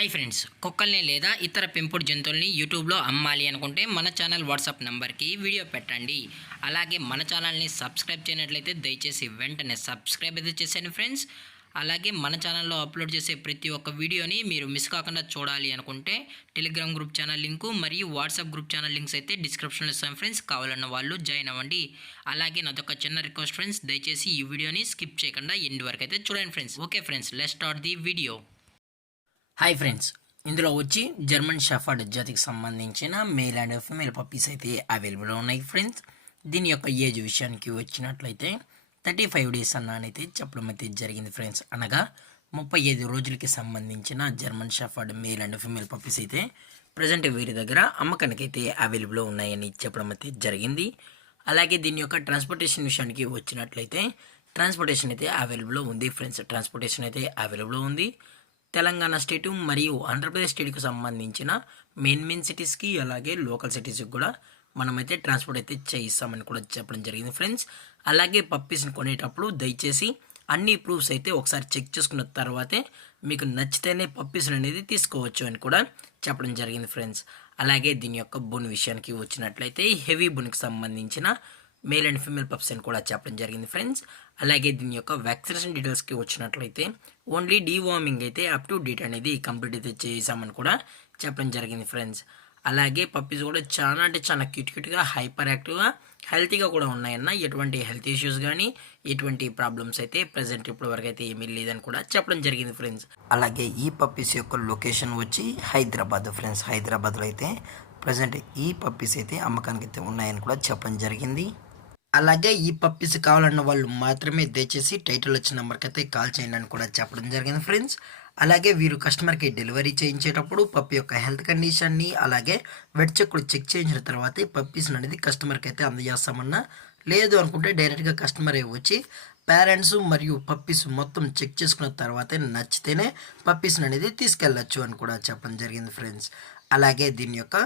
Hi friends, కుక్కల్ని లేదా ఇతర పెంపుడు జంతువుల్ని యూట్యూబ్లో అమ్మాలి అనుకుంటే మన ఛానల్ వాట్సాప్ నెంబర్కి వీడియో పెట్టండి. అలాగే మన ఛానల్ని సబ్స్క్రైబ్ చేయనట్లయితే దయచేసి వెంటనే సబ్స్క్రైబ్ అయితే చేసేయండి ఫ్రెండ్స్. అలాగే మన ఛానల్లో అప్లోడ్ చేసే ప్రతి ఒక్క వీడియోని మీరు మిస్ కాకుండా చూడాలి అనుకుంటే టెలిగ్రామ్ గ్రూప్ ఛానల్ లింకు మరియు వాట్సాప్ గ్రూప్ ఛానల్ లింక్స్ అయితే డిస్క్రిప్షన్లో ఇస్తాం ఫ్రెండ్స్. కావాలన్న వాళ్ళు జాయిన్ అవ్వండి. అలాగే నాదొక చిన్న రిక్వెస్ట్ ఫ్రెండ్స్, దయచేసి ఈ వీడియోని స్కిప్ చేయకుండా ఎండ్ వరకు అయితే చూడండి friends. Okay friends, let's start the video. Hi friends, ఇందులో వచ్చి జర్మన్ షెఫర్డ్ జాతికి సంబంధించిన మేల్ అండ్ ఫీమేల్ పప్పీస్ అయితే అవైలబుల్ ఉన్నాయి ఫ్రెండ్స్. దీని యొక్క ఏజ్ విషయానికి వచ్చినట్లయితే 35 డేస్ అన్ననైతే చెప్పడం అయితే జరిగింది ఫ్రెండ్స్. అనగా 35 రోజులకి సంబంధించిన German shepherd male and female puppies అయితే ప్రజెంట్ వీరి దగ్గర అమ్మకానికి అయితే అవైలబుల్ ఉన్నాయని చెప్పడం అయితే జరిగింది. అలాగే దీని యొక్క ట్రాన్స్పోర్టేషన్ విషయానికి వచ్చినట్లయితే ట్రాన్స్పోర్టేషన్ అయితే అవైలబుల్ ఉంది ఫ్రెండ్స్. ట్రాన్స్పోర్టేషన్ అయితే అవైలబుల్ ఉంది. తెలంగాణ స్టేటు మరియు ఆంధ్రప్రదేశ్ స్టేట్కి సంబంధించిన మెయిన్ సిటీస్కి అలాగే లోకల్ సిటీస్కి కూడా మనమైతే ట్రాన్స్పోర్ట్ అయితే చేయిస్తామని కూడా చెప్పడం జరిగింది ఫ్రెండ్స్. అలాగే పప్పీస్ని కొనేటప్పుడు దయచేసి అన్ని ప్రూఫ్స్ అయితే ఒకసారి చెక్ చేసుకున్న తర్వాతే మీకు నచ్చితేనే పప్పీస్ని అనేది తీసుకోవచ్చు అని కూడా చెప్పడం జరిగింది ఫ్రెండ్స్. అలాగే దీని యొక్క బోన్ విషయానికి వచ్చినట్లయితే హెవీ బోన్కి సంబంధించిన మేల్ అండ్ ఫీమేల్ పప్స్ అని కూడా చెప్పడం జరిగింది ఫ్రెండ్స్. అలాగే దీని యొక్క వ్యాక్సినేషన్ డీటెయిల్స్కి వచ్చినట్లయితే ఓన్లీ డీవార్మింగ్ అయితే అప్ టు డేట్ అనేది కంప్లీట్ అయితే చేసామని కూడా చెప్పడం జరిగింది ఫ్రెండ్స్. అలాగే పప్పీస్ కూడా చాలా అంటే చాలా క్యూట్గా హైపర్ యాక్టివ్గా హెల్తీగా కూడా ఉన్నాయన్న. ఎటువంటి హెల్త్ ఇష్యూస్ కానీ ఎటువంటి ప్రాబ్లమ్స్ అయితే ప్రజెంట్ ఇప్పటి వరకు అయితే ఏమీ లేదని కూడా చెప్పడం జరిగింది ఫ్రెండ్స్. అలాగే ఈ పప్పీస్ యొక్క లొకేషన్ వచ్చి హైదరాబాద్ ఫ్రెండ్స్. హైదరాబాద్లో అయితే ప్రజెంట్ ఈ పప్పీస్ అయితే అమ్మకానికి అయితే ఉన్నాయని కూడా చెప్పడం జరిగింది. అలాగే ఈ పప్పీస్ కావాలన్న వాళ్ళు మాత్రమే దయచేసి టైటిల్ వచ్చిన నెంబర్కి అయితే కాల్ చేయండి అని కూడా చెప్పడం జరిగింది ఫ్రెండ్స్. అలాగే వీరు కస్టమర్కి డెలివరీ చేయించేటప్పుడు పప్పి యొక్క హెల్త్ కండిషన్ని అలాగే వెట్ చెక్ కూడా చెక్ చేయించిన తర్వాత పప్పీస్ అనేది కస్టమర్కి అయితే అందజేస్తామన్నా. లేదు అనుకుంటే డైరెక్ట్గా కస్టమరే వచ్చి పేరెంట్స్ మరియు పప్పీస్ మొత్తం చెక్ చేసుకున్న తర్వాతే నచ్చితేనే పప్పీస్ అనేది తీసుకెళ్ళచ్చు అని కూడా చెప్పడం జరిగింది ఫ్రెండ్స్. అలాగే దీని యొక్క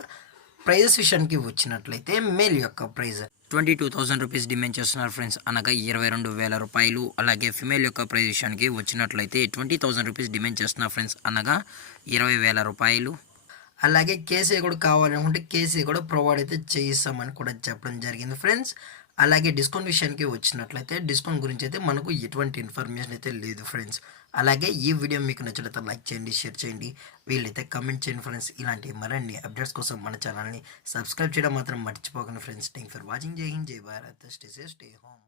ప్రైజెస్ విషయానికి వచ్చినట్లయితే మేల్ యొక్క ప్రైజ్ 22,000 రూపీస్ డిమాండ్ చేస్తున్నారు ఫ్రెండ్స్, అనగా 22,000 రూపాయలు. అలాగే ఫిమేల్ యొక్క ప్రైజ్ విషయానికి వచ్చినట్లయితే 20,000 రూపీస్ డిమాండ్ చేస్తున్నారు ఫ్రెండ్స్, అనగా 20,000 రూపాయలు. అలాగే కేసీ కూడా కావాలనుకుంటే కేసీ కూడా ప్రొవైడ్ అయితే చేయిస్తామని కూడా చెప్పడం జరిగింది ఫ్రెండ్స్. అలాగే డిస్కౌంట్ విషయానికి వచ్చినట్లయితే డిస్కౌంట్ గురించి అయితే మనకు ఎటువంటి ఇన్ఫర్మేషన్ అయితే లేదు ఫ్రెండ్స్. అలాగే ఈ వీడియో మీకు నచ్చినట్లయితే లైక్ చేయండి, షేర్ చేయండి, వీళ్ళైతే కమెంట్ చేయండి ఫ్రెండ్స్. ఇలాంటి మరిన్ని అప్డేట్స్ కోసం మన ఛానల్ని సబ్స్క్రైబ్ చేయడం మాత్రం మర్చిపోకండి ఫ్రెండ్స్. Thank for watching. జై హింద్, జై Bharat, stay safe, stay home.